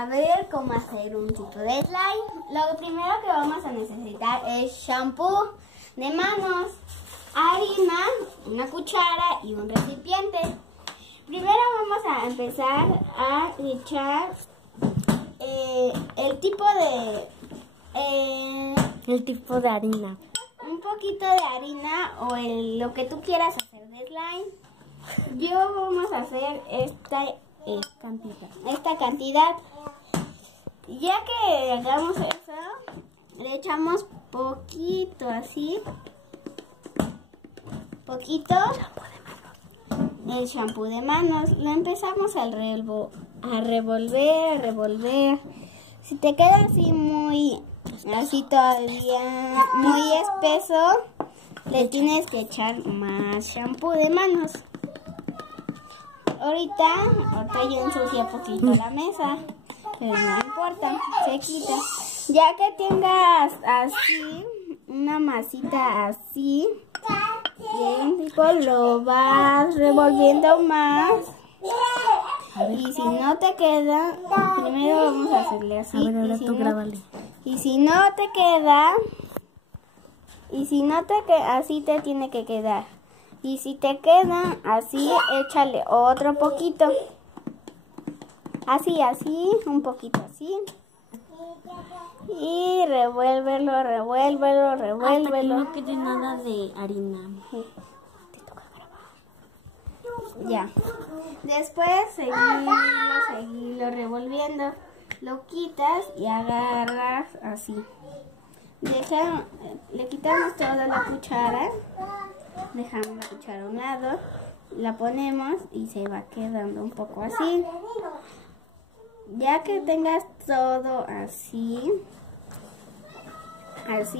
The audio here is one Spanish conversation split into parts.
a ver cómo hacer un tipo de slime. Lo primero que vamos a necesitar es shampoo de manos, harina, una cuchara y un recipiente. Primero vamos a empezar a echar el tipo de harina. Un poquito de harina o lo que tú quieras hacer de slime. Yo vamos a hacer esta cantidad. Ya que hagamos eso, le echamos poquito así, poquito el shampoo de manos. Lo empezamos a revolver. Si te queda así todavía muy espeso, le tienes que echar más shampoo de manos. Ahorita ya ensucia poquito la mesa, pero no importa, se quita. Ya que tengas así, una masita así, lo vas revolviendo más. Y si no te queda, primero vamos a hacerle así. A ver, ahora tú grábale. Y si no te queda, así te tiene que quedar. Y si te queda así, échale otro poquito. Así, un poquito así. Y revuélvelo. Hasta que no quede nada de harina. Te toca grabar. Ya. Después seguirlo revolviendo. Lo quitas y agarras así. Le quitamos toda la cuchara. Dejamos la cuchara a un lado. La ponemos y se va quedando un poco así. Ya que tengas todo así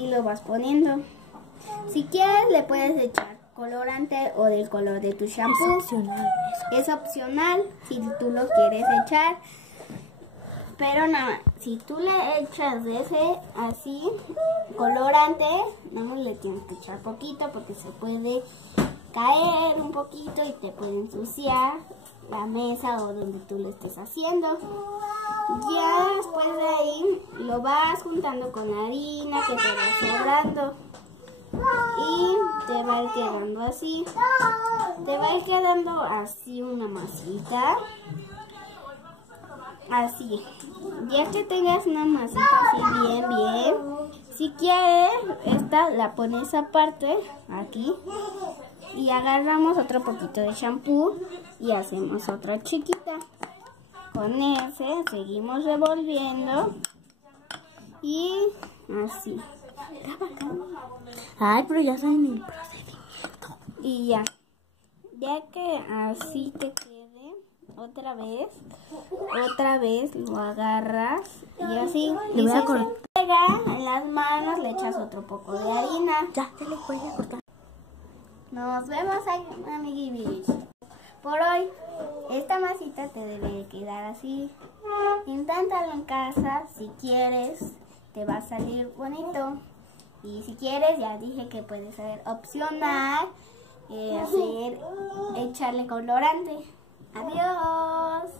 lo vas poniendo. Si quieres le puedes echar colorante o del color de tu shampoo. Es opcional si tú lo quieres echar. Pero nada, si tú le echas de ese así colorante, nada más le tienes que echar poquito porque se puede caer un poquito y te puede ensuciar la mesa o donde tú lo estés haciendo. Ya después de ahí lo vas juntando con harina que te va sobrando y te va a ir quedando así. Te va a ir quedando así una masita. Así. Ya que tengas una masita así bien. Si quieres, esta la pones aparte aquí. Y agarramos otro poquito de shampoo y hacemos otra chiquita. Con ese seguimos revolviendo y así. Ay, pero ya saben el procedimiento. Y ya que así te quede, otra vez lo agarras y así. Le voy a cortar. Pega en las manos, le echas otro poco de harina. Ya te le voy a cortar. Nos vemos, amiguitos. Por hoy, esta masita te debe quedar así. Inténtalo en casa, si quieres, te va a salir bonito. Y si quieres, ya dije que puede ser opcional, echarle colorante. Adiós.